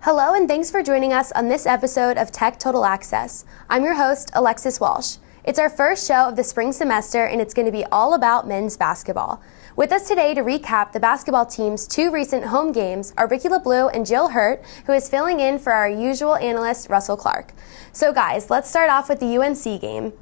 Hello, and thanks for joining us on this episode of Tech Total Access. I'm your host, Alexis Walsh. It's our first show of the spring semester, and it's going to be all about men's basketball. With us today to recap the basketball team's two recent home games are Ricky LeBlue and Jill Hurt, who is filling in for our usual analyst, Russell Clark. So guys, let's start off with the UNC game.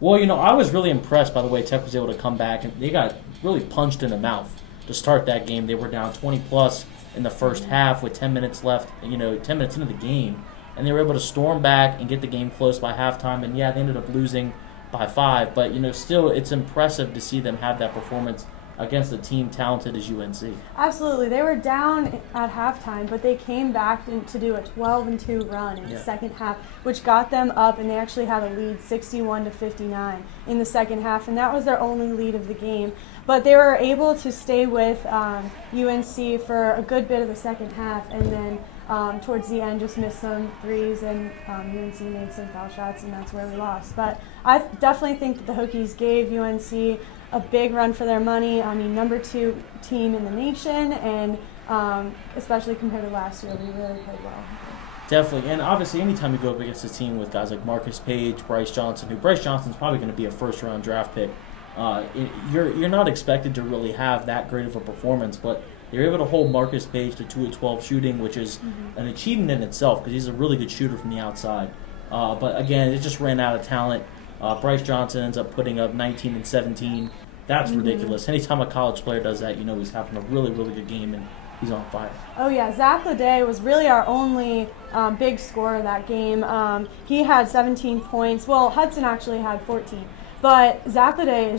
Well, I was really impressed by the way Tech was able to come back, and they got really punched in the mouth to start that game. They were down 20-plus in the first half with 10 minutes left, 10 minutes into the game, and they were able to storm back and get the game close by halftime, and yeah, they ended up losing by 5, but still it's impressive to see them have that performance against a team talented as UNC. Absolutely. They were down at halftime, but they came back to do a 12-2 run in the second half, which got them up, and they actually had a lead 61-59 in the second half, and that was their only lead of the game. But they were able to stay with UNC for a good bit of the second half, and then towards the end just missed some threes, and UNC made some foul shots, and that's where we lost. But I definitely think that the Hokies gave UNC a big run for their money. I mean, number 2 team in the nation, and especially compared to last year, we really played well. Definitely, and obviously anytime you go up against a team with guys like Marcus Page, Bryce Johnson, who Bryce Johnson's probably going to be a first-round draft pick, you're not expected to really have that great of a performance, but you're able to hold Marcus Page to 2 of 12 shooting, which is an achievement in itself because he's a really good shooter from the outside. But again, it just ran out of talent. Bryce Johnson ends up putting up 19 and 17. That's ridiculous. Anytime a college player does that, he's having a really, really good game and he's on fire. Oh yeah, Zach Leday was really our only big scorer that game. He had 17 points. Well, Hudson actually had 14. But Zach Leday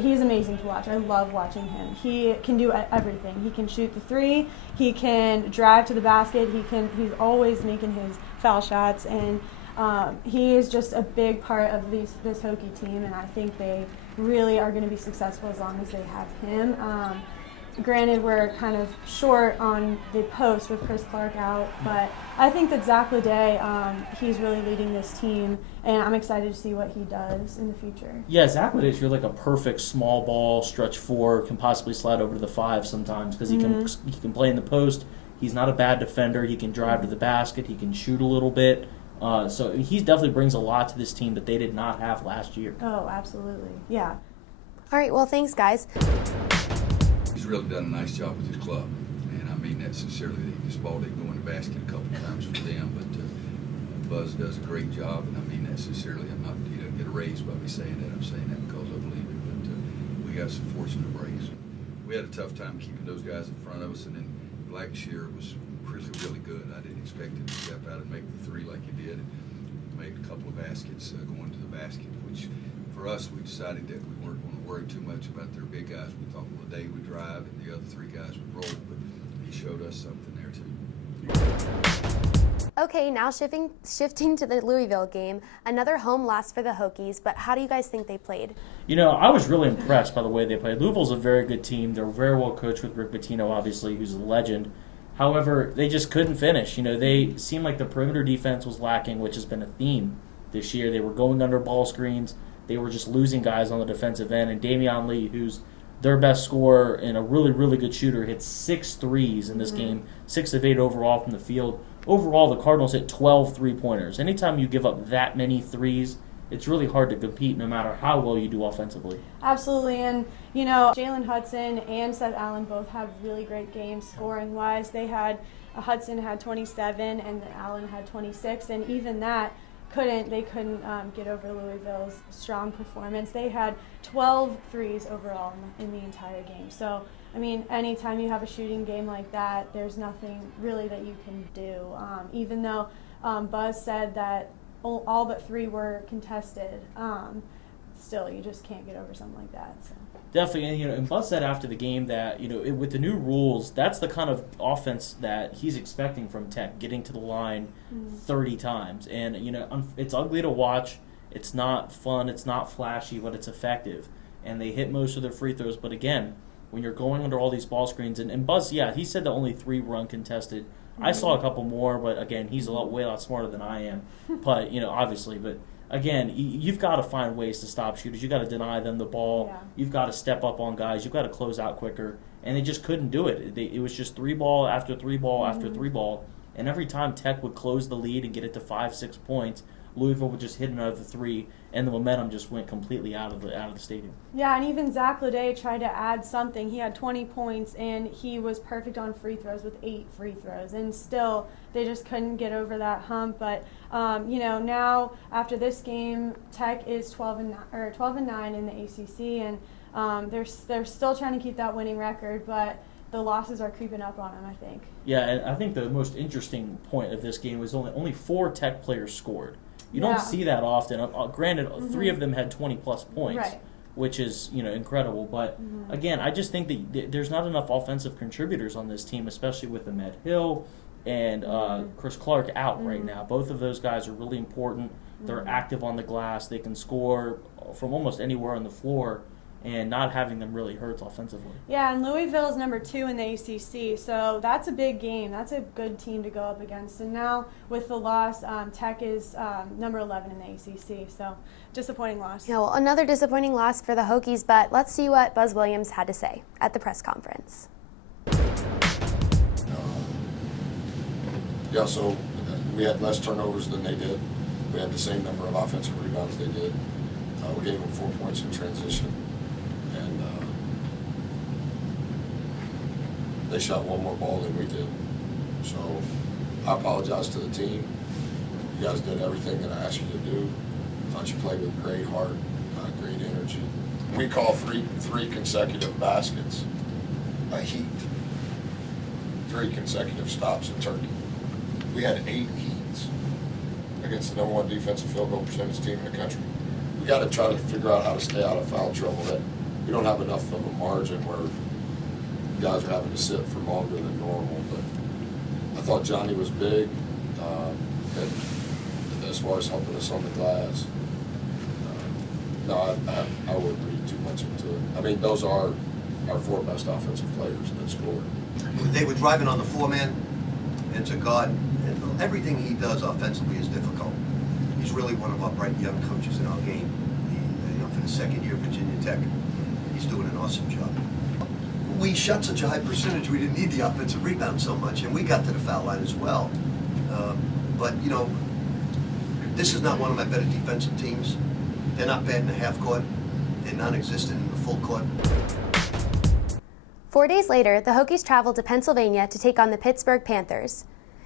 he's amazing to watch. I love watching him. He can do everything. He can shoot the 3. He can drive to the basket. He's always making his foul shots, and he is just a big part of this Hokie team, and I think they really are going to be successful as long as they have him. Granted, we're kind of short on the post with Chris Clark out, but I think that Zach Leday, he's really leading this team, and I'm excited to see what he does in the future. Yeah, Zach Leday is really like a perfect small ball stretch 4, can possibly slide over to the 5 sometimes because he can play in the post. He's not a bad defender. He can drive to the basket. He can shoot a little bit. So he definitely brings a lot to this team that they did not have last year. Oh, absolutely. Yeah. All right, well, thanks, guys. He's really done a nice job with his club, and I mean that sincerely. This ball didn't go in the basket a couple of times for them, but Buzz does a great job, and I mean that sincerely. I'm not, he doesn't get a raise by me saying that. I'm saying that because I believe it, but we got some fortunate breaks. We had a tough time keeping those guys in front of us, and then Blackshear was really, really good. I didn't expect him to step out and make the 3 like he did. Made a couple of baskets going to the basket, which for us, we decided that we weren't going to worry too much about their big guys. We thought Leday would drive and the other 3 guys would roll, but he showed us something there too. Okay, now shifting to the Louisville game, another home loss for the Hokies, but how do you guys think they played? I was really impressed by the way they played. Louisville's a very good team. They're very well coached with Rick Pitino, obviously, who's a legend. However, they just couldn't finish. They seemed like the perimeter defense was lacking, which has been a theme this year. They were going under ball screens. They were just losing guys on the defensive end. And Damian Lee, who's their best scorer and a really, really good shooter, hit 6 threes in this game, 6 of 8 overall from the field. Overall, the Cardinals hit 12 three-pointers. Anytime you give up that many threes, it's really hard to compete no matter how well you do offensively. Absolutely, and Jalen Hudson and Seth Allen both have really great games scoring-wise. Hudson had 27 and Allen had 26, and even that they couldn't get over Louisville's strong performance. They had 12 threes overall in the entire game. So, I mean, anytime you have a shooting game like that, there's nothing really that you can do. Even though Buzz said that all but 3 were contested, still, you just can't get over something like that. So. Definitely, and Buzz said after the game that with the new rules, that's the kind of offense that he's expecting from Tech, getting to the line 30 times, and it's ugly to watch. It's not fun. It's not flashy, but it's effective, and they hit most of their free throws. But again, when you're going under all these ball screens, and Buzz, he said that only 3 were uncontested. I saw a couple more, but again, he's way a lot smarter than I am. But obviously, but again, you've got to find ways to stop shooters. You've got to deny them the ball. Yeah. You've got to step up on guys. You've got to close out quicker. And they just couldn't do it. It was just 3-ball after 3-ball after 3-ball. And every time Tech would close the lead and get it to 5-6 points, Louisville would just hit another 3, and the momentum just went completely out of the stadium. Yeah, and even Zach Leday tried to add something. He had 20 points, and he was perfect on free throws with 8 free throws. And still, they just couldn't get over that hump. But, now after this game, Tech is 12-9 in the ACC, and they're still trying to keep that winning record, but the losses are creeping up on them, I think. Yeah, and I think the most interesting point of this game was only 4 Tech players scored. You don't see that often. Granted, 3 of them had 20-plus points, Right. which is incredible. But again, I just think that there's not enough offensive contributors on this team, especially with Ahmed Hill and Chris Clark out right now. Both of those guys are really important. They're active on the glass. They can score from almost anywhere on the floor, and not having them really hurts offensively. Yeah, and Louisville is number 2 in the ACC, so that's a big game. That's a good team to go up against. And now with the loss, Tech is number 11 in the ACC, so disappointing loss. Yeah, well, another disappointing loss for the Hokies, but let's see what Buzz Williams had to say at the press conference. Yeah, so we had less turnovers than they did. We had the same number of offensive rebounds they did. We gave them 4 points in transition. And they shot one more ball than we did. So I apologize to the team. You guys did everything that I asked you to do. I thought you played with great heart, great energy. We call three consecutive baskets a heat. 3 consecutive stops in Turkey. We had 8 heats against the number 1 defensive field goal percentage team in the country. We got to try to figure out how to stay out of foul trouble. That we don't have enough of a margin where guys are having to sit for longer than normal. But I thought Johnny was big as far as helping us on the glass. I wouldn't read too much into it. I mean, those are our 4 best offensive players that scored. They were driving on the 4-man, and to God, and everything he does offensively is difficult. He's really one of our bright young coaches in our game. For the 2nd year at Virginia Tech, he's doing an awesome job. We shot such a high percentage, we didn't need the offensive rebound so much, and we got to the foul line as well. But this is not one of my better defensive teams. They're not bad in the half court. They're non-existent in the full court. 4 days later, the Hokies traveled to Pennsylvania to take on the Pittsburgh Panthers.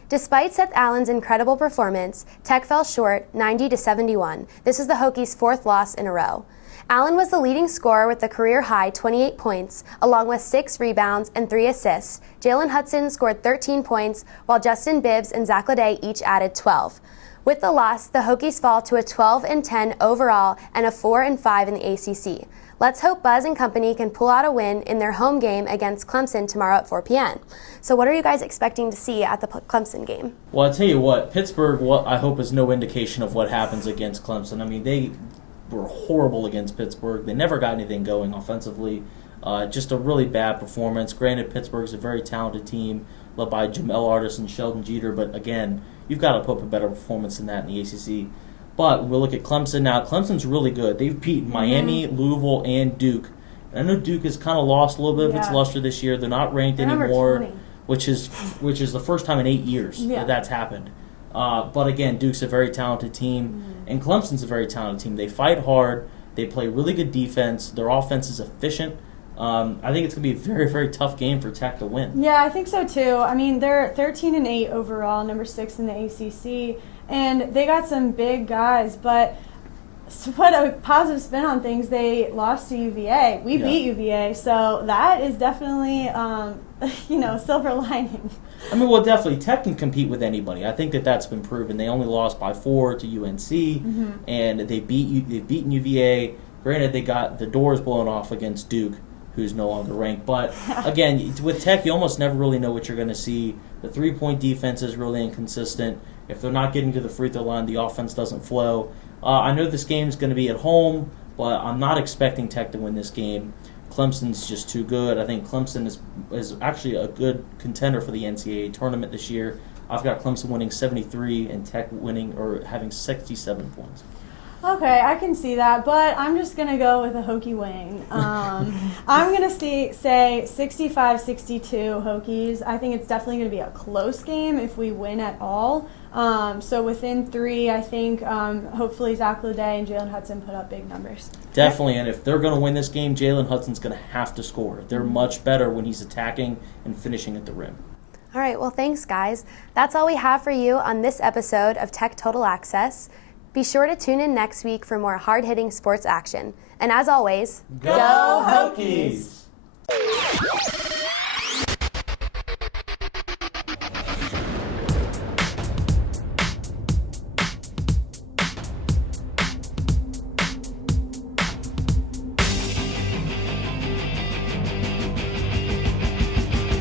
Despite Seth Allen's incredible performance, Tech fell short 90-71. This is the Hokies' 4th loss in a row. Allen was the leading scorer with a career-high 28 points, along with 6 rebounds and 3 assists. Jalen Hudson scored 13 points, while Justin Bibbs and Zach Leday each added 12. With the loss, the Hokies fall to a 12-10 overall and a 4-5 in the ACC. Let's hope Buzz and company can pull out a win in their home game against Clemson tomorrow at 4 p.m. So what are you guys expecting to see at the Clemson game? Well, I'll tell you what, Pittsburgh, what I hope is no indication of what happens against Clemson. I mean, they were horrible against Pittsburgh. They never got anything going offensively. Just a really bad performance. Granted, Pittsburgh's a very talented team led by Jamel Artis and Sheldon Jeter, but again, you've got to put up a better performance than that in the ACC. But we'll look at Clemson now. Clemson's really good. They've beaten Miami, Louisville, and Duke. And I know Duke has kind of lost a little bit of its luster this year. They're not ranked anymore, which is the first time in 8 years that that's happened. But again, Duke's a very talented team, and Clemson's a very talented team. They fight hard. They play really good defense. Their offense is efficient. I think it's going to be a very, very tough game for Tech to win. Yeah, I think so too. I mean, they're 13-8 overall, number 6 in the ACC, and they got some big guys. But to put a positive spin on things, they lost to UVA. We beat UVA, so that is definitely, silver lining. I mean, well, definitely, Tech can compete with anybody. I think that's been proven. They only lost by 4 to UNC, and they've beaten UVA. Granted, they got the doors blown off against Duke, who's no longer ranked. But, again, with Tech, you almost never really know what you're going to see. The three-point defense is really inconsistent. If they're not getting to the free throw line, the offense doesn't flow. I know this game is going to be at home, but I'm not expecting Tech to win this game. Clemson's just too good. I think Clemson is actually a good contender for the NCAA tournament this year. I've got Clemson winning 73 and Tech winning or having 67 points. Okay, I can see that, but I'm just going to go with a Hokie wing. I'm going to say 65-62 Hokies. I think it's definitely going to be a close game if we win at all. So within 3, I think hopefully Zach Leday and Jalen Hudson put up big numbers. Definitely, and if they're going to win this game, Jalen Hudson's going to have to score. They're much better when he's attacking and finishing at the rim. All right, well, thanks, guys. That's all we have for you on this episode of Tech Total Access. Be sure to tune in next week for more hard-hitting sports action. And as always, Go Hokies!